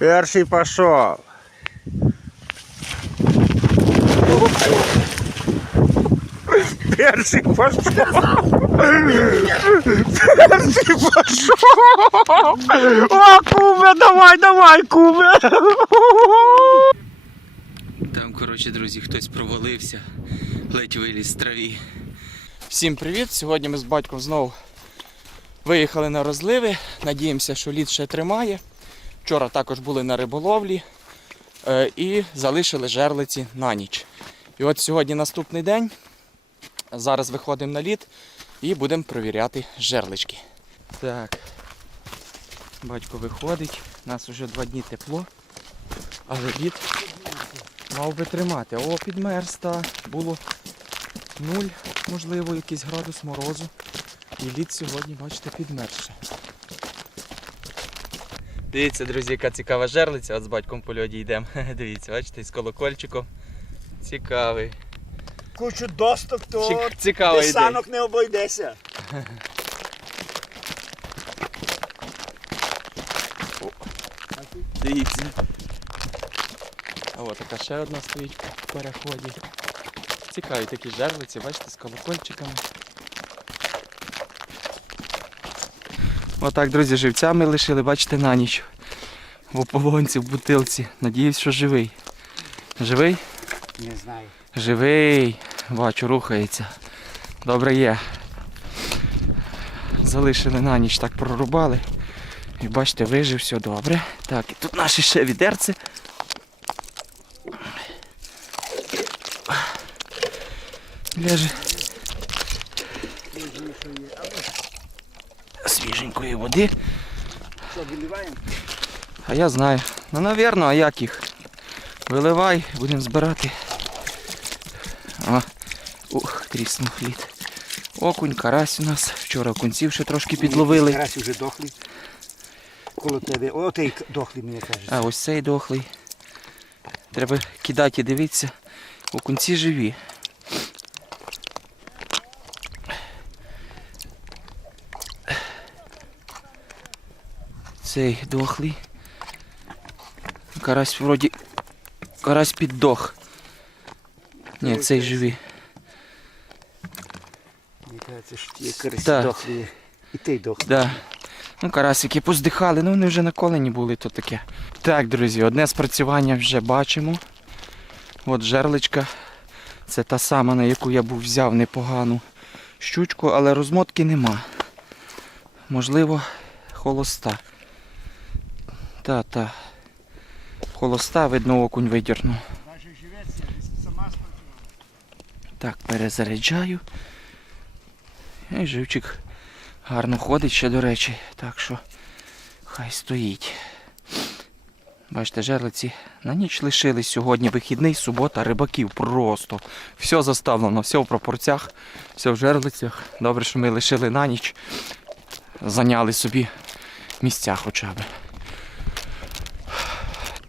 Перший пішов. Перший пішов. Перший пішов. О, куме, давай, давай, куме. Там, коротше, друзі, хтось провалився, ледь виліз з траві. Всім привіт! Сьогодні ми з батьком знову виїхали на розливи. Надіємося, що лід ще тримає. Вчора також були на риболовлі е, і залишили жерлиці на ніч. І от сьогодні наступний день. Зараз виходимо на лід і будемо провіряти жерлички. Так. Батько виходить, у нас вже два дні тепло, але лід мав би тримати. О, підмерз, та було нуль, можливо, якийсь градус морозу. І лід сьогодні, бачите, підмерше. Дивіться, друзі, яка цікава жерлиця. От з батьком по льоді йдемо. Дивіться, бачите, з колокольчиком. Цікавий. Кучу досток, то цікава без санок не обійдеся. Дивіться. А от така ще одна стоїть в переході. Цікаві такі жерлиці, бачите, з колокольчиками. Отак, друзі, живцями лишили, бачите, на ніч. В ополонці, в бутилці. Надіюсь, що живий. Живий? Не знаю. Живий. Бачу, рухається. Добре є. Залишили на ніч, так прорубали. І бачите, вижив, все добре. Так, і тут наші ще відерці. Ляже. Свіженької води. Що, виливаємо? А я знаю. Ну, навірно, а як їх? Виливай, будемо збирати. О, ух, тріснув лід. Окунь, карась у нас. Вчора окунців ще трошки підловили. Раз уже дохлий. Коло тебе. О, той дохлий, мені кажеться. А ось цей дохлий. Треба кидати і дивитися. Окунці живі. Цей дохлий. Карась вроді. Карась піддох. Ні, цей живий. Мені кажеться, що ті карасі Так. дохлі. І дохлий. Да. Ну, карасики поздихали, ну вони вже наколені були, то таке. Так, друзі, одне спрацювання вже бачимо. От жерличка. Це та сама, на яку я був взяв непогану щучку, але розмотки нема. Можливо, холоста. Та-та. Холоста, видно, окунь видірнув. Так, перезаряджаю. І живчик гарно ходить ще, до речі, так що хай стоїть. Бачите, жерлиці на ніч лишились сьогодні вихідний, субота, рибаків просто. Все заставлено, все в пропорціях, все в жерлицях. Добре, що ми лишили на ніч. Зайняли собі місця хоча б.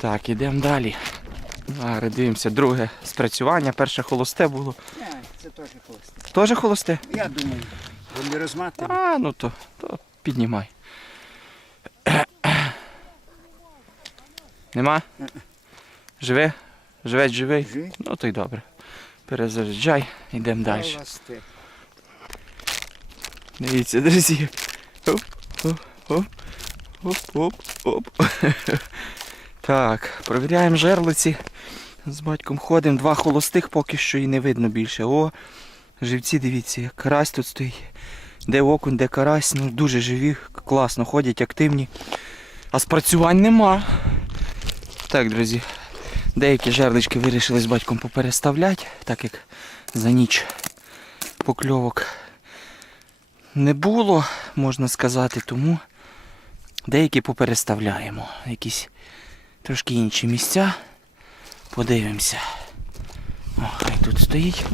Так, ідемо далі. Зараз дивимося, друге спрацювання, перше холосте було. Не, це теж холосте. Теж холосте? Я думаю, вони розматані. А, ну то, то піднімай. Нема? Живе? Живець живий? Живий. Ну то й добре. Перезаряджай, йдемо далі. Холосте. Дивіться, друзі. Оп, оп, оп, оп, оп, оп. Так, провіряємо жерлиці. З батьком ходимо. Два холостих поки що і не видно більше. О, живці, дивіться, як карась тут стоїть. Де окунь, де карась, ну дуже живі, класно ходять, активні. А спрацювань нема. Так, друзі, деякі жерлички вирішили з батьком попереставляти, так як за ніч покльовок не було, можна сказати, тому деякі попереставляємо. Якісь трошки інші місця. Подивимося. О, хай тут стоїть.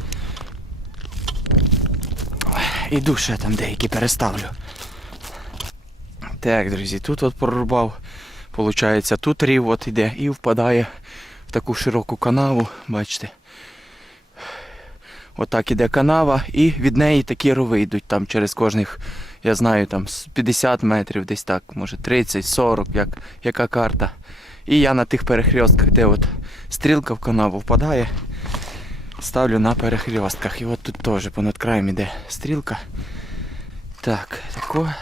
Іду ще там деякі переставлю. Так, друзі, тут от прорубав. Получається, тут рів от іде і впадає в таку широку канаву, бачите. Отак іде канава, і від неї такі рови йдуть там через кожних, я знаю, там 50 метрів, десь так, може 30, 40, як, яка карта. І я на тих перехрестках, де от стрілка в канаву впадає, ставлю на перехрестках. І от тут теж понад краєм іде стрілка. Так, тако.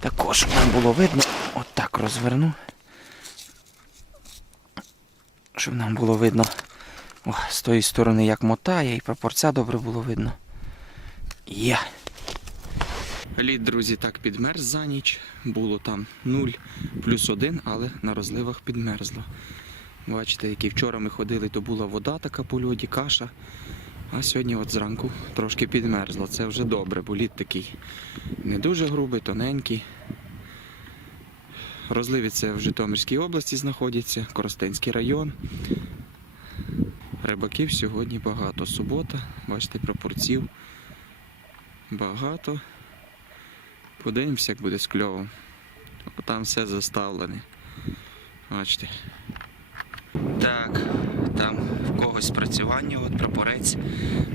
Тако, щоб нам було видно. От так розверну. Щоб нам було видно о, з тої сторони, як мотає, і пропорця добре було видно. Є. Лід, друзі, так підмерз за ніч. Було там 0 плюс 1, але на розливах підмерзло. Бачите, які вчора ми ходили, то була вода така по льоді, каша. А сьогодні от зранку трошки підмерзло. Це вже добре, бо лід такий не дуже грубий, тоненький. Розливи це в Житомирській області знаходяться, Коростенський район. Рибаків сьогодні багато. Субота, бачите, пропорців багато. Подивимося, як буде з кльовом. Там все заставлене. Бачите. Так, там в когось спрацювання, от прапорець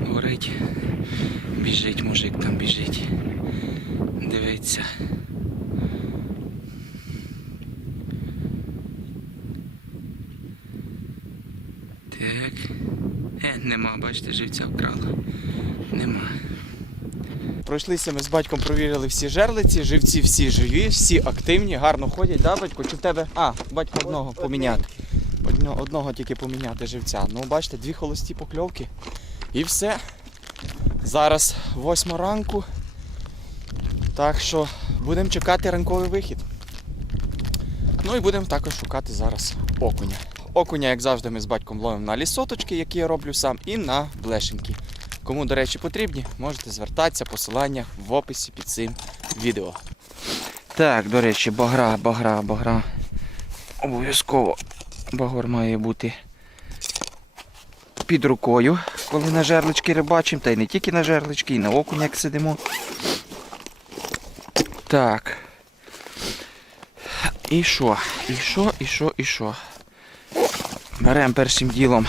горить. Біжить мужик там біжить. Дивиться. Так. Е, нема, бачите, живця вкрала. Нема. Пройшлися ми з батьком, провірили всі жерлиці, живці всі живі, всі активні, гарно ходять, да, батько? Чи в тебе. А, батько одного поміняти. Одного, одного тільки поміняти живця. Ну, бачите, дві холості покльовки. І все. Зараз восьма ранку. Так що будемо чекати ранковий вихід. Ну і будемо також шукати зараз окуня. Окуня, як завжди, ми з батьком ловимо на лісоточки, які я роблю сам, і на блешеньки. Кому, до речі, потрібні, можете звертатися, посилання в описі під цим відео. Так, до речі, багра, багра, багра. Обов'язково багор має бути під рукою, коли на жерлички рибачимо, та й не тільки на жерлички, і на окунь як сидимо. Так. І що? І що, і що, і що? Беремо першим ділом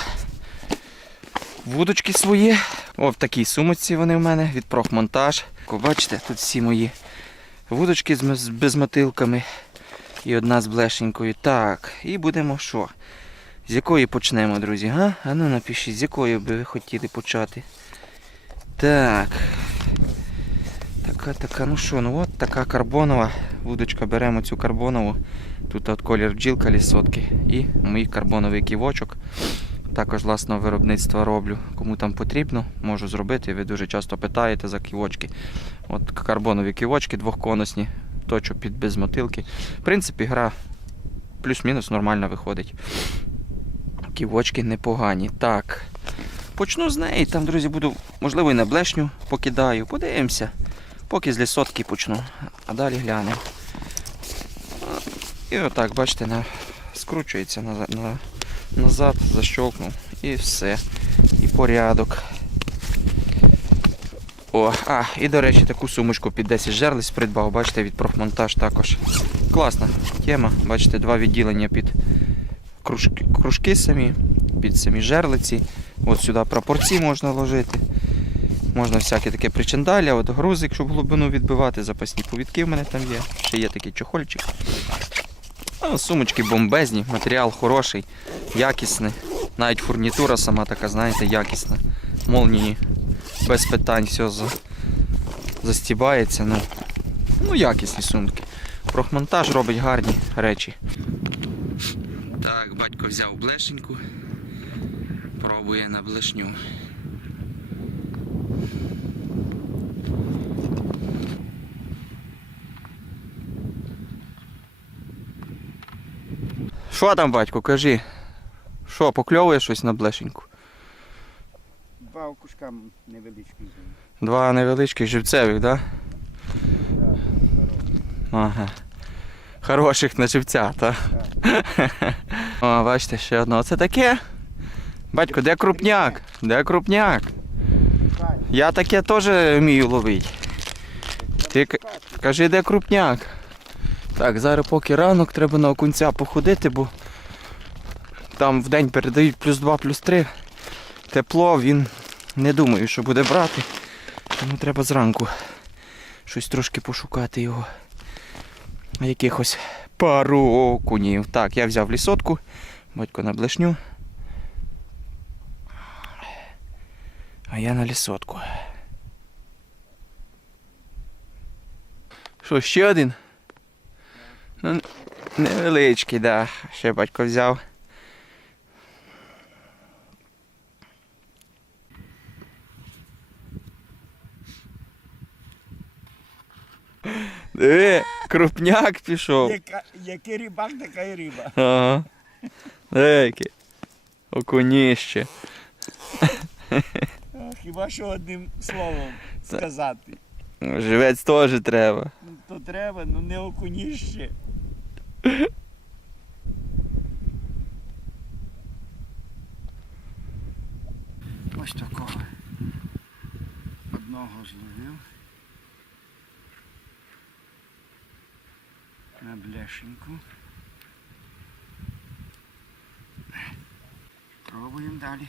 вудочки свої. О, в такій сумочці вони в мене від профмонтаж. Бачите, тут всі мої вудочки з безмотилками і одна з блешенькою. Так, і будемо що? З якої почнемо, друзі? Га? А ну напишіть, з якої би ви хотіли почати. Так. Така, така, ну що, ну от така карбонова вудочка. Беремо цю карбонову. Тут от колір бджілка лісотки і мій карбоновий ківочок. Також власного виробництва роблю. Кому там потрібно, можу зробити. Ви дуже часто питаєте за ківочки. От карбонові ківочки двохконусні, точу під без мотилки. В принципі, гра плюс-мінус нормально виходить. Ківочки непогані. Так. Почну з неї. Там, друзі, буду, можливо, і на блешню покидаю. Подивимося. Поки з лісотки почну, а далі глянемо. І отак, бачите, на... скручується назад, на... назад, защолкнув і все. І порядок. О, а, і до речі, таку сумочку під 10 жерлиць придбав, бачите, від профмонтаж також. Класна тема. Бачите, два відділення під кружки, кружки самі, під самі жерлиці. От сюди прапорці можна ложити. Можна всяке таке причандалі, от грузик, щоб глибину відбивати, запасні повідки в мене там є. Ще є такий чохольчик. Сумочки бомбезні, матеріал хороший, якісний. Навіть фурнітура сама така, знаєте, якісна. Молнії без питань все за... застібається. Ну, ну, якісні сумки. Прохмонтаж робить гарні речі. Так, батько взяв блешеньку, пробує на блешню. Що там, батько, кажи? Що, покльовує щось на блешеньку? Два окушка невеличкі. Два невеличких живцевих, так? Да? Ага. Хороших на живця, так? О, бачите, ще одно. Це таке. Батько, де крупняк? Де крупняк? Я таке теж вмію ловити. Ти кажи, де крупняк? Так, зараз поки ранок, треба на окунця походити, бо там в день передають плюс 2, плюс 3. Тепло, він не думаю, що буде брати. Тому треба зранку щось трошки пошукати його. Якихось пару окунів. Так, я взяв лісотку, батько на блешню. А я на лісотку. Що, ще один? Ну, невеличкий, да. Ще батько взяв. Диви, крупняк пішов. Яка, який рибак, така і риба. Ага. Деякі. Окуніще. Хіба що одним словом сказати. Живець теж треба. Ну, то треба, ну не окуніще. Ось такого. Одного зловив. На бляшеньку. Пробуємо далі.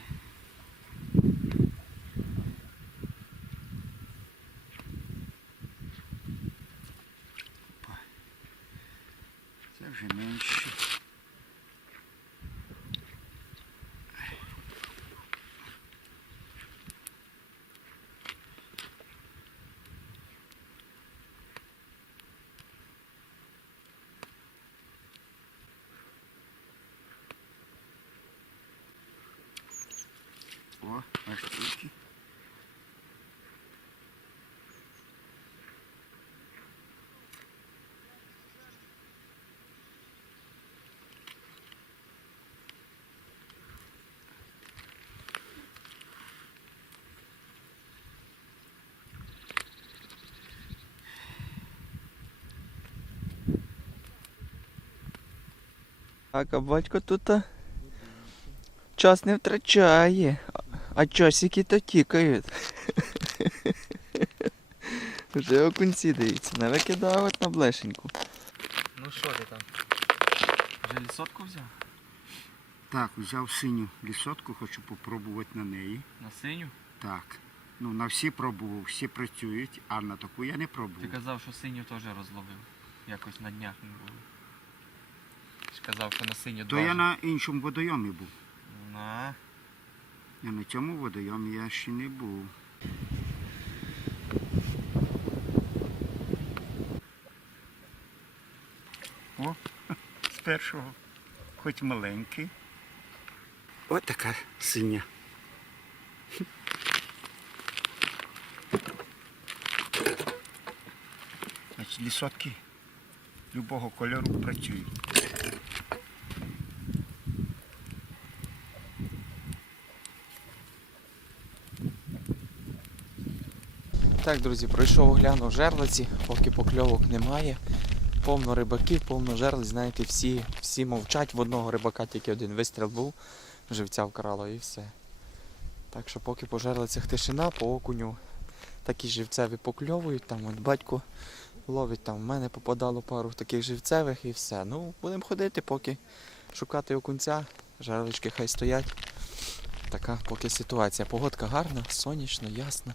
Це вже менше. О, аж тільки. А батько тут час не втрачає. А- часики то тікають. Вже окунці дивіться, не викидав от на блешеньку. Ну що ти там? Вже лісотку взяв? Так, взяв синю лісотку, хочу попробувати на неї. На синю? Так. Ну, на всі пробував, всі працюють, а на таку я не пробував. Ти казав, що синю теж розловив. Якось на днях не було. Казав, що на синю То я на іншому водойомі був. На. А на цьому водойомі я ще не був. О, з першого. Хоч маленький. Ось така синя. Значить, лісотки любого кольору працюють. Так, друзі, пройшов оглянув жерлиці, поки покльовок немає. Повно рибаків, повно жерлиць, знаєте, всі, всі мовчать. В одного рибака тільки один вистріл був, живця вкрало і все. Так що поки по жерлицях тишина, по окуню такі живцеві покльовують, там от батько ловить, там в мене попадало пару таких живцевих і все. Ну, будемо ходити, поки шукати окунця, жерлички хай стоять. Така поки ситуація. Погодка гарна, сонячно, ясна.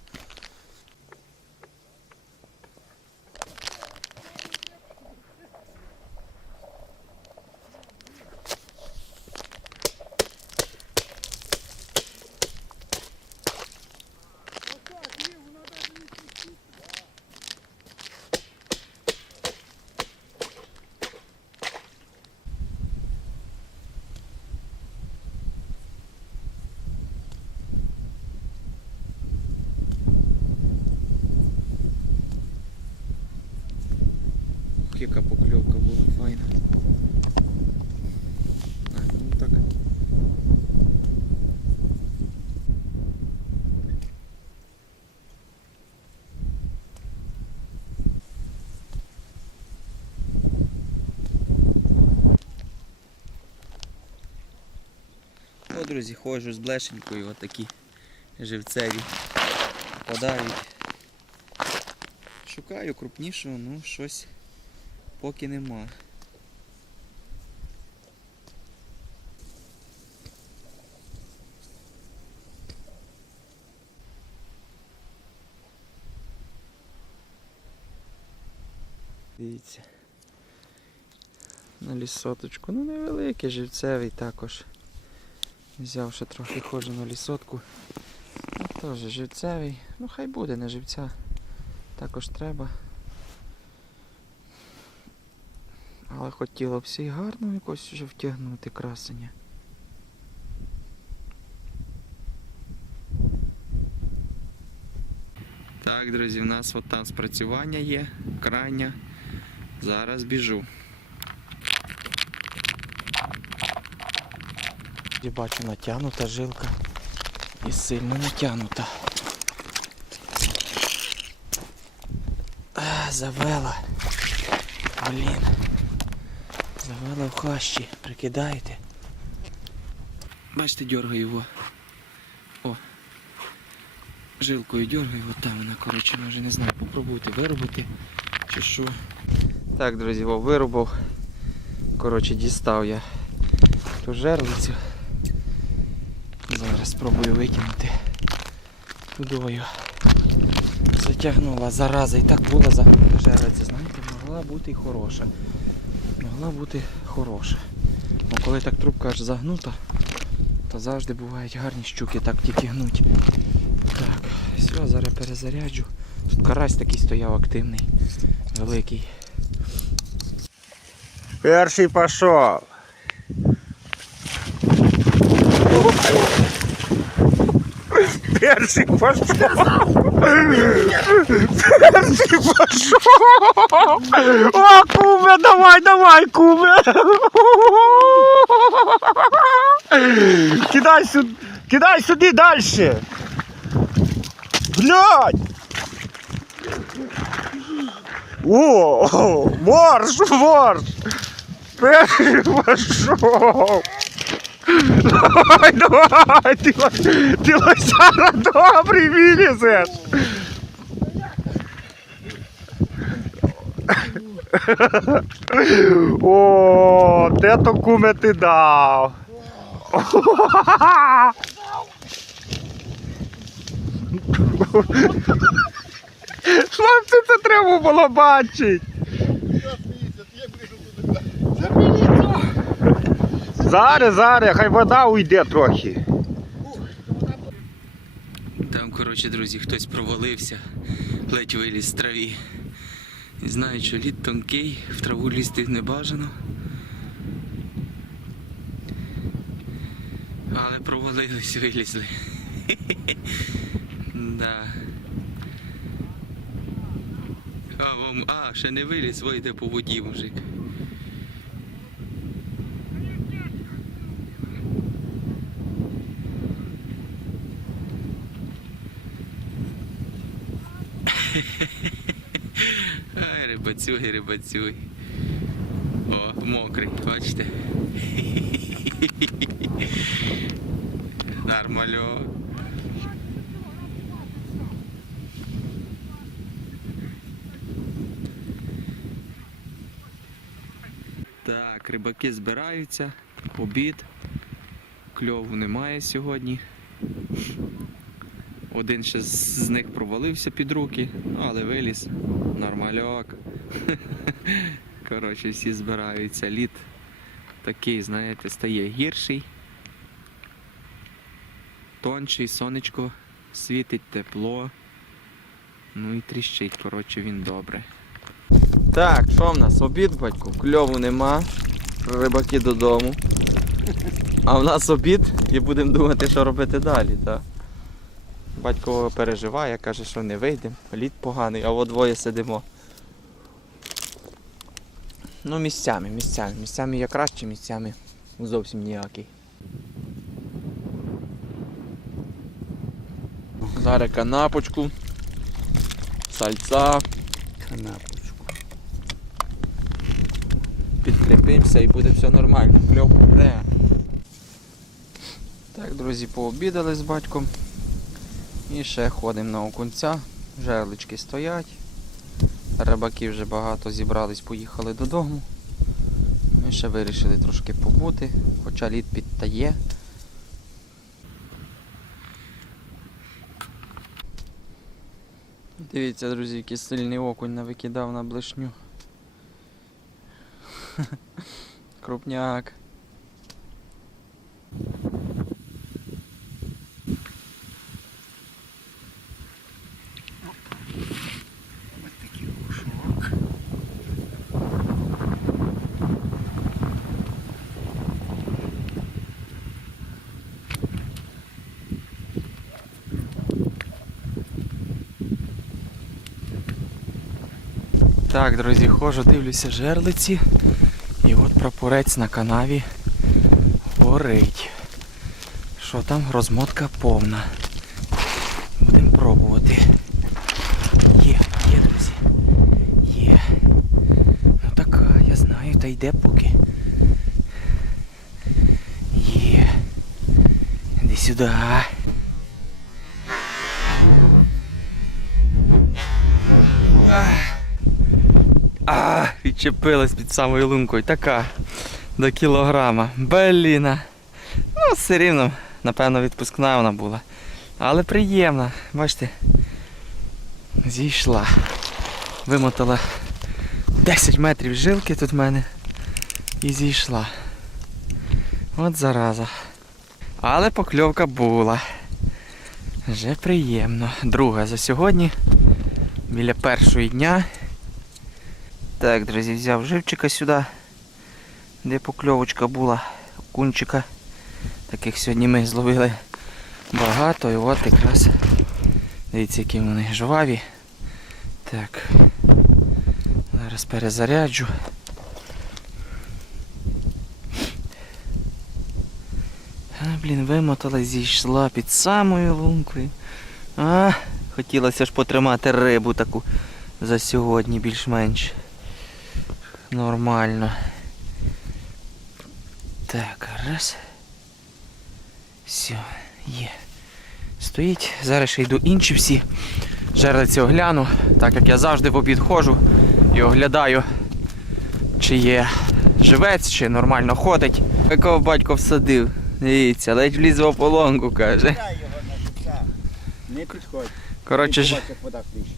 Ух, яка покльовка була файна. А, ну так. О, друзі, ходжу з блешенькою, отакі живцеві подають. Шукаю крупнішого, ну щось поки нема. Дивіться. на лісоточку. Ну невеликий, живцевий також. Взяв ще трохи ходжу на лісотку. А теж живцевий. Ну хай буде на живця. Також треба. Але хотіло б всі гарно якось вже втягнути красення. Так, друзі, в нас от там спрацювання є, крайня. Зараз біжу. Я бачу натягнута жилка і сильно натягнута. Завела. Блін. Завела в хащі. Прикидаєте? Бачите, дергаю його. О. Жилкою дергаю, от там вона, коротше, може не знаю, попробуйте виробити чи що. Так, друзі, о, вирубав. Коротше, дістав я ту жерлицю. Зараз спробую витягнути тудою. Затягнула зараза. І так була жерлиця. Знаєте, могла бути і хороша. Могла бути хороша. Бо коли так трубка аж загнута, то завжди бувають гарні щуки, так тільки гнуть. Так, все, зараз перезаряджу. Тут карась такий стояв активний, великий. Перший пішов. Перший пішов. Перший пішов. О, куме, давай, давай, куме. Кидай сюди, кидай сюди дальше. Блядь. О, морж, морж. Перший пішов. Давай, давай, ти, ти лосяра добрий вилізеш. О, де то куме ти дав. Хлопці, це треба було бачити. Зараз, зараз, хай вода уйде трохи. Там, коротше, друзі, хтось провалився, ледь виліз з траві. І знають, що лід тонкий, в траву лізти не бажано. Але провалились, вилізли. Да. А, вам, а, ще не виліз, вийде по воді, мужик. Рибацюги, рибацюги. О, мокрий, бачите? Нормально. Так, рибаки збираються, обід. Кльову немає сьогодні. Один ще з них провалився під руки, але виліз. Нормальок. Коротше, всі збираються. Лід такий, знаєте, стає гірший. Тонший, сонечко світить, тепло. Ну і тріщить, коротше, він добре. Так, що в нас? Обід, батько? Кльову нема. Рибаки додому. А в нас обід і будемо думати, що робити далі, так? Батько переживає, каже, що не вийдемо, лід поганий, а от двоє сидимо. Ну, місцями, місцями. Місцями є краще, місцями зовсім ніякий. Зараз канапочку, сальця, Канапочку. підкріпимося і буде все нормально. Кльов пре. Так, друзі, пообідали з батьком. І ще ходимо на окунця. Жерлички стоять. Рибаки вже багато зібрались, поїхали додому. Ми ще вирішили трошки побути, хоча лід підтає. Дивіться, друзі, який сильний окунь навикидав на блишню. Крупняк. Так, друзі, ходжу, дивлюся жерлиці. І от прапорець на канаві горить. Що там? Розмотка повна. Будемо пробувати. Є, є, друзі. Є. Ну така, я знаю, та йде поки. Є. Іди сюди. А, під самою лункою. Така до кілограма. Бліна. Ну, все рівно, напевно, відпускна вона була. Але приємна. Бачите. Зійшла. Вимотала 10 метрів жилки тут в мене. І зійшла. От зараза. Але покльовка була. Вже приємно. Друга за сьогодні. Біля першої дня. Так, друзі, взяв живчика сюди, де покльовочка була, кунчика. Таких сьогодні ми зловили багато і от якраз дивіться, які вони жваві. Так. Зараз перезаряджу. А, блін, вимотала, зійшла під самою лункою. А, хотілося ж потримати рибу таку за сьогодні більш-менш. Нормально. Так, раз. Все, є. Стоїть. Зараз ще йду інші всі. Жерлиці огляну, так як я завжди в обід ходжу і оглядаю, чи є живець, чи нормально ходить. Якого батько всадив. Дивіться, ледь вліз в ополонку, каже. Не підходь. Коротше, ж...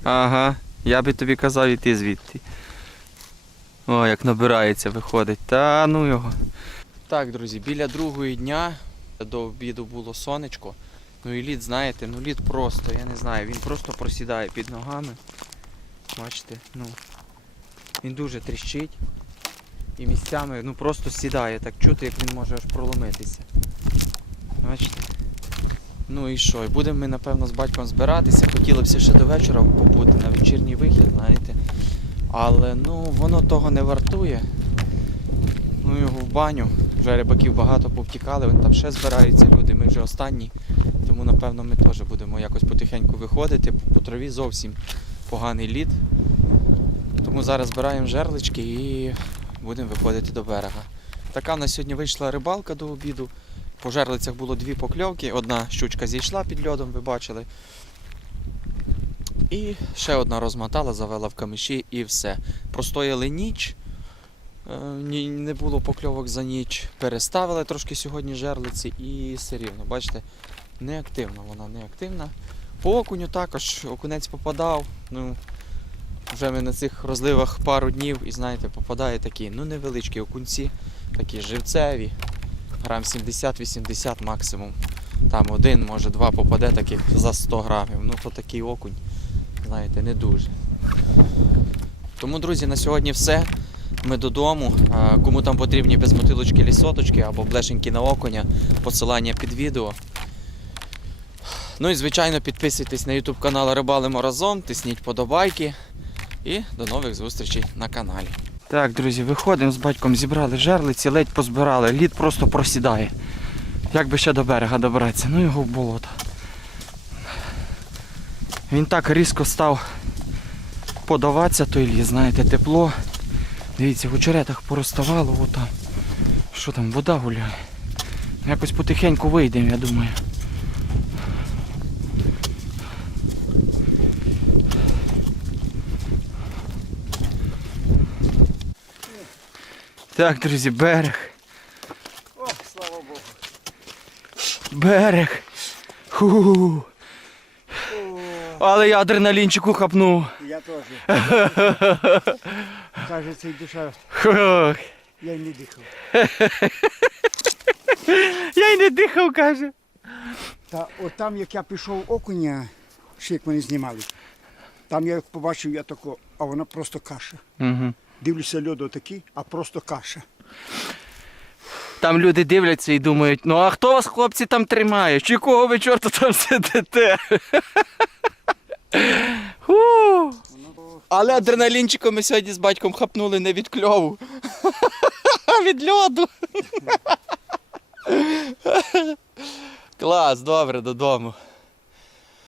Ага, я би тобі казав іти звідти. О, як набирається, виходить. Та ну його. Так, друзі, біля другої дня до обіду було сонечко. Ну і лід, знаєте, ну лід просто, я не знаю, він просто просідає під ногами. Бачите, ну. Він дуже тріщить. І місцями ну просто сідає, так чути, як він може аж проломитися. Бачите? Ну і що? І будемо ми, напевно, з батьком збиратися. Хотілося б ще до вечора побути на вечірній вихід, знаєте. Але ну воно того не вартує. Ну його в баню. Вже рибаків багато повтікали, вон там ще збираються люди, ми вже останні. Тому напевно ми теж будемо якось потихеньку виходити. По траві зовсім поганий лід. Тому зараз збираємо жерлички і будемо виходити до берега. Така в нас сьогодні вийшла рибалка до обіду. По жерлицях було дві покльовки. Одна щучка зійшла під льодом, ви бачили. І ще одна розмотала, завела в камиші і все. Простояли ніч. е, Не було покльовок за ніч. Переставили трошки сьогодні жерлиці і все рівно, бачите, неактивна вона, неактивна. По окуню також окунець попадав. Ну, вже ми на цих розливах пару днів і знаєте, попадає такі ну, невеличкі окунці, такі живцеві грам 70-80 максимум. Там один, може два попаде таких за 100 грамів. Ну то такий окунь, знаєте, не дуже. Тому, друзі, на сьогодні все. Ми додому. Кому там потрібні безмотилочки лісоточки або блешеньки на окуня, посилання під відео. Ну і звичайно підписуйтесь на YouTube канал Рибалимо разом, тисніть подобайки і до нових зустрічей на каналі. Так, друзі, виходимо з батьком, зібрали жерлиці, ледь позбирали, лід просто просідає. Як би ще до берега добратися? Ну його в болото. Він так різко став подаватися той ліс, знаєте, тепло. Дивіться, в очеретах пороставало, отам. Що там, вода гуляє. Якось потихеньку вийдемо, я думаю. Так, друзі, берег. О, слава Богу. Берег. Ху. Але я адреналінчику хапнув. я теж. Каже, цей душа. Хух. Я й не дихав. Я й не дихав, каже. Та от там, як я пішов окуня, ще як мене знімали, там я побачив, я тако, а вона просто каша. Угу. Дивлюся, льод отакий, а просто каша. Там люди дивляться і думають, ну а хто вас, хлопці, там тримає? Чи кого ви чорту там сидите? Ху. Але адреналінчиком ми сьогодні з батьком хапнули не від кльову, а від льоду. Клас, добре, додому.